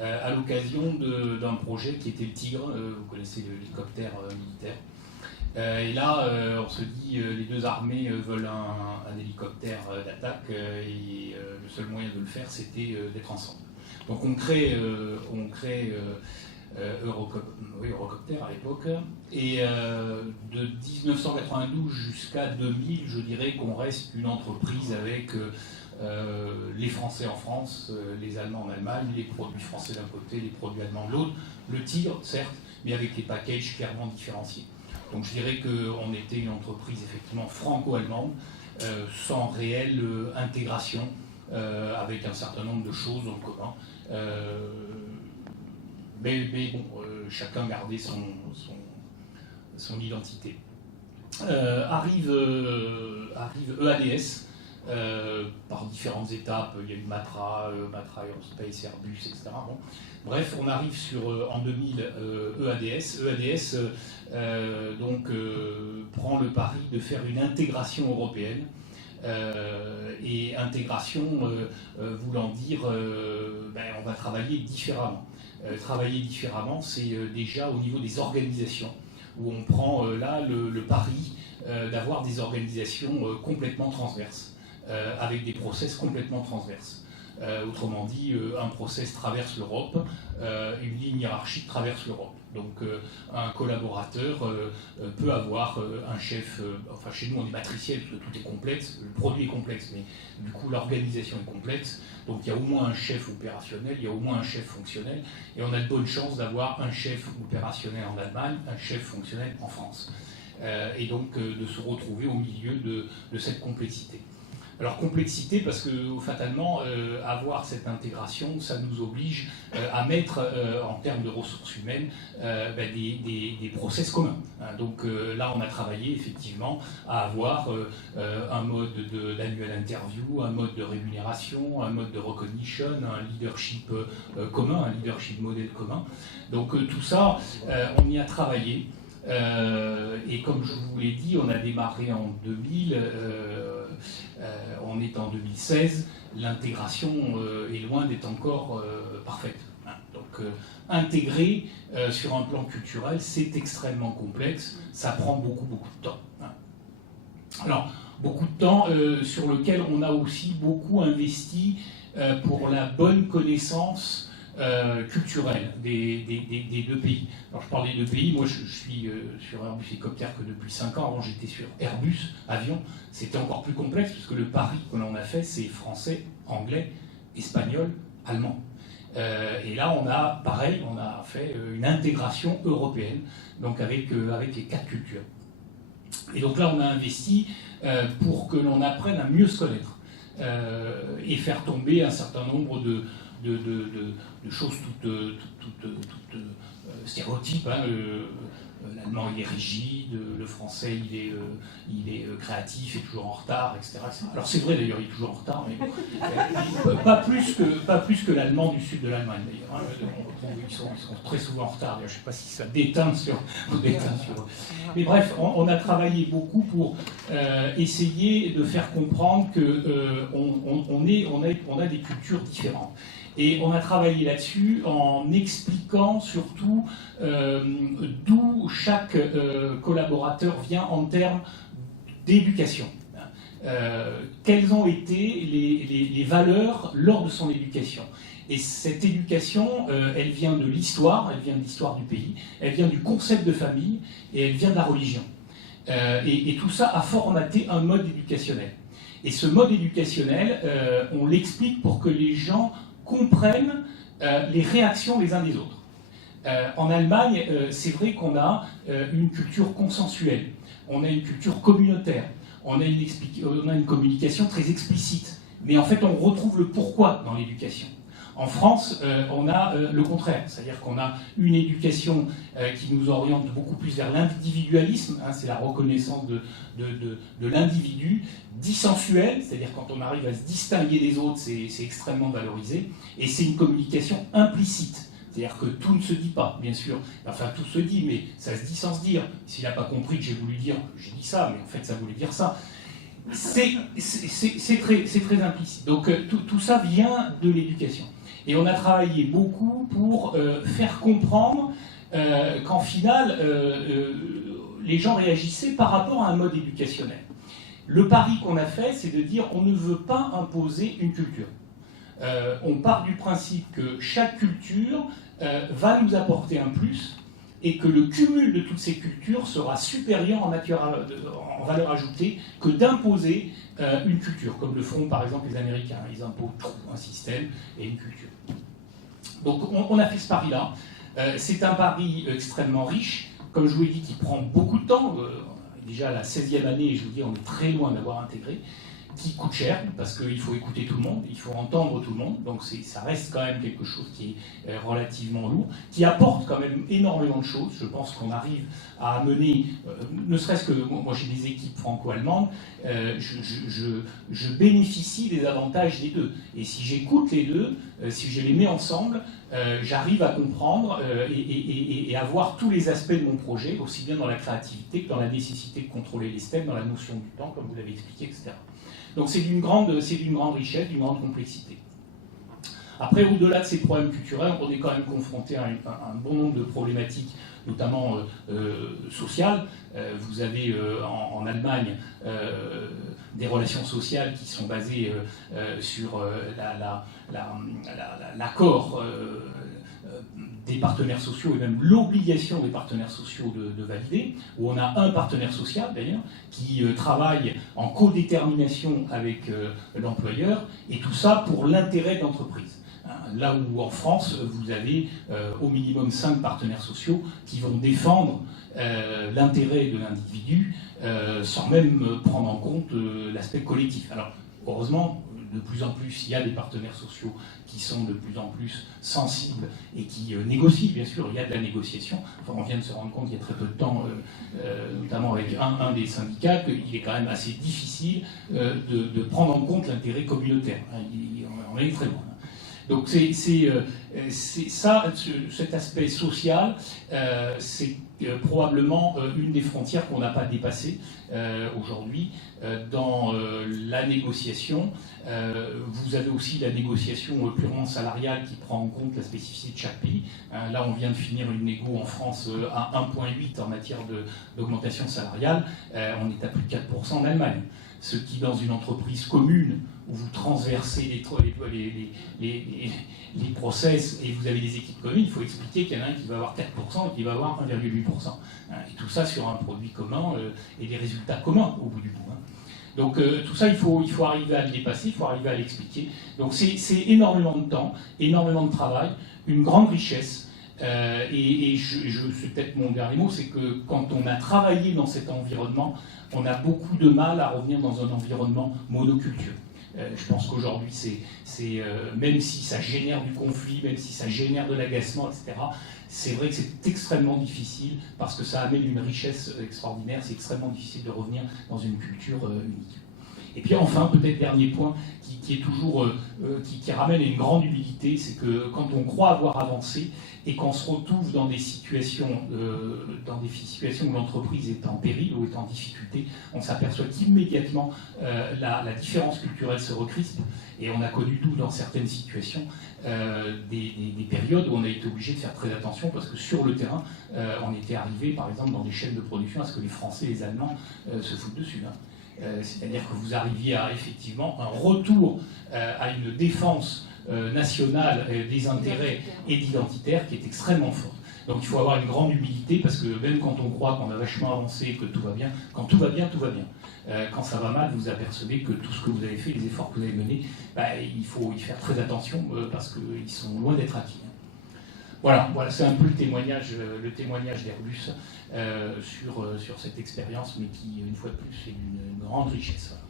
à l'occasion d'un projet qui était le Tigre, vous connaissez l'hélicoptère militaire. Et là, on se dit, les deux armées veulent un hélicoptère d'attaque, et le seul moyen de le faire, c'était d'être ensemble. Donc on crée Eurocopter à l'époque, et de 1992 jusqu'à 2000, je dirais qu'on reste une entreprise avec les Français en France, les Allemands en Allemagne, les produits français d'un côté, les produits allemands de l'autre, le Tigre, certes, mais avec les packages clairement différenciés. Donc je dirais qu'on était une entreprise effectivement franco-allemande, sans réelle intégration, avec un certain nombre de choses en commun. Mais bon, chacun gardait son identité. Arrive EADS, par différentes étapes. Il y a eu Matra Aerospace, Airbus, etc. Bon. Bref, on arrive en 2000 EADS. EADS prend le pari de faire une intégration européenne. Et intégration voulant dire on va travailler différemment. Travailler différemment, c'est déjà au niveau des organisations, où on prend là le pari d'avoir des organisations complètement transverses, avec des process complètement transverses. Autrement dit, un process traverse l'Europe, une ligne hiérarchique traverse l'Europe. Donc un collaborateur peut avoir un chef, enfin chez nous on est matriciel parce que tout est complexe, le produit est complexe, mais du coup l'organisation est complexe, donc il y a au moins un chef opérationnel, il y a au moins un chef fonctionnel, et on a de bonnes chances d'avoir un chef opérationnel en Allemagne, un chef fonctionnel en France, et donc de se retrouver au milieu de cette complexité. Alors complexité parce que fatalement, avoir cette intégration, ça nous oblige à mettre en termes de ressources humaines des process communs. Donc là, on a travaillé effectivement à avoir un mode d'annual interview, un mode de rémunération, un mode de recognition, un leadership commun, un leadership modèle commun. Donc tout ça, on y a travaillé. Et comme je vous l'ai dit, on a démarré en 2000, on est en 2016, l'intégration est loin d'être encore parfaite. Donc intégrer sur un plan culturel, c'est extrêmement complexe, ça prend beaucoup de temps. Alors, beaucoup de temps sur lequel on a aussi beaucoup investi pour la bonne connaissance culturelle des deux pays. Alors je parle des deux pays, moi je suis sur Airbus Hélicoptère que depuis 5 ans, avant j'étais sur Airbus Avion, c'était encore plus complexe puisque le pari que l'on a fait c'est français, anglais, espagnol, allemand. Et là on a pareil, on a fait une intégration européenne, donc avec les 4 cultures. Et donc là on a investi pour que l'on apprenne à mieux se connaître et faire tomber un certain nombre de choses toutes stéréotypes. L'allemand il est rigide, le français il est créatif et toujours en retard, etc. Alors c'est vrai d'ailleurs, il est toujours en retard, mais pas plus que l'allemand du sud de l'Allemagne d'ailleurs. Ils sont très souvent en retard. Je ne sais pas si ça déteint sur. Mais bref, on a travaillé beaucoup pour essayer de faire comprendre qu'on a des cultures différentes. Et on a travaillé là-dessus en expliquant surtout d'où chaque collaborateur vient en termes d'éducation. Quelles ont été les valeurs lors de son éducation. Et cette éducation, elle vient de l'histoire du pays, elle vient du concept de famille et elle vient de la religion. Et tout ça a formaté un mode éducationnel. Et ce mode éducationnel, on l'explique pour que les gens comprennent les réactions les uns des autres. En Allemagne, c'est vrai qu'on a une culture consensuelle, on a une culture communautaire, on a une communication très explicite, mais en fait on retrouve le pourquoi dans l'éducation. En France, on a le contraire, c'est-à-dire qu'on a une éducation qui nous oriente beaucoup plus vers l'individualisme, c'est la reconnaissance de l'individu, dissensuel, c'est-à-dire quand on arrive à se distinguer des autres, c'est extrêmement valorisé, et c'est une communication implicite, c'est-à-dire que tout ne se dit pas, bien sûr, enfin tout se dit, mais ça se dit sans se dire. S'il n'a pas compris que j'ai voulu dire, j'ai dit ça, mais en fait ça voulait dire ça. C'est très implicite. Donc tout ça vient de l'éducation. Et on a travaillé beaucoup pour faire comprendre qu'en final, les gens réagissaient par rapport à un mode éducationnel. Le pari qu'on a fait, c'est de dire on ne veut pas imposer une culture. On part du principe que chaque culture va nous apporter un plus et que le cumul de toutes ces cultures sera supérieur en valeur ajoutée que d'imposer une culture, comme le font par exemple les Américains. Ils imposent un système et une culture. Donc on a fait ce pari-là. C'est un pari extrêmement riche, comme je vous l'ai dit, qui prend beaucoup de temps. Déjà la 16e année, je vous dis, on est très loin d'avoir intégré, qui coûte cher, parce qu'il faut écouter tout le monde, il faut entendre tout le monde, donc ça reste quand même quelque chose qui est relativement lourd, qui apporte quand même énormément de choses. Je pense qu'on arrive à mener, ne serait-ce que, moi j'ai des équipes franco-allemandes, je bénéficie des avantages des deux. Et si j'écoute les deux, si je les mets ensemble, j'arrive à comprendre et à voir tous les aspects de mon projet, aussi bien dans la créativité que dans la nécessité de contrôler les steps, dans la notion du temps, comme vous l'avez expliqué, etc. Donc c'est d'une grande richesse, d'une grande complexité. Après, au-delà de ces problèmes culturels, on est quand même confronté à un bon nombre de problématiques, notamment sociales. Vous avez en Allemagne des relations sociales qui sont basées sur l'accord des partenaires sociaux et même l'obligation des partenaires sociaux de valider, où on a un partenaire social d'ailleurs qui travaille en codétermination avec l'employeur, et tout ça pour l'intérêt de l'entreprise. Là où en France, vous avez au minimum 5 partenaires sociaux qui vont défendre l'intérêt de l'individu sans même prendre en compte l'aspect collectif. Alors, heureusement, de plus en plus, il y a des partenaires sociaux qui sont de plus en plus sensibles et qui négocient, bien sûr, il y a de la négociation. Enfin, on vient de se rendre compte il y a très peu de temps, notamment avec un des syndicats, qu'il est quand même assez difficile de prendre en compte l'intérêt communautaire. On est très loin. Donc cet aspect social, c'est probablement une des frontières qu'on n'a pas dépassées aujourd'hui dans la négociation. Vous avez aussi la négociation purement salariale qui prend en compte la spécificité de chaque pays. Là, on vient de finir une négo en France à 1,8 en matière d'augmentation salariale. On est à plus de 4% en Allemagne. Ce qui, dans une entreprise commune, où vous transversez les process et vous avez des équipes communes, il faut expliquer qu'il y en a un qui va avoir 4% et qui va avoir 1,8%. Et tout ça sur un produit commun et des résultats communs au bout du bout. Donc tout ça, il faut arriver à le dépasser, il faut arriver à l'expliquer. Donc c'est énormément de temps, énormément de travail, une grande richesse. Et c'est peut-être mon dernier mot, c'est que quand on a travaillé dans cet environnement, on a beaucoup de mal à revenir dans un environnement monoculture. Je pense qu'aujourd'hui, même si ça génère du conflit, même si ça génère de l'agacement, etc., c'est vrai que c'est extrêmement difficile parce que ça amène une richesse extraordinaire. C'est extrêmement difficile de revenir dans une culture unique. Et puis enfin, peut-être dernier point qui est toujours, qui ramène à une grande humilité, c'est que quand on croit avoir avancé et qu'on se retrouve dans des situations où l'entreprise est en péril ou est en difficulté, on s'aperçoit qu'immédiatement la différence culturelle se recrispe. Et on a connu tout dans certaines situations des périodes où on a été obligé de faire très attention parce que sur le terrain, on était arrivé par exemple dans des chaînes de production à ce que les Français et les Allemands se foutent dessus. C'est-à-dire que vous arriviez à effectivement un retour à une défense nationale des intérêts et d'identitaire qui est extrêmement forte. Donc il faut avoir une grande humilité parce que même quand on croit qu'on a vachement avancé et que tout va bien, quand tout va bien, tout va bien. Quand ça va mal, vous apercevez que tout ce que vous avez fait, les efforts que vous avez menés, il faut y faire très attention parce qu'ils sont loin d'être acquis. Voilà, c'est un peu le témoignage d'Airbus sur cette expérience, mais qui, une fois de plus, est d'une grande richesse. Voilà.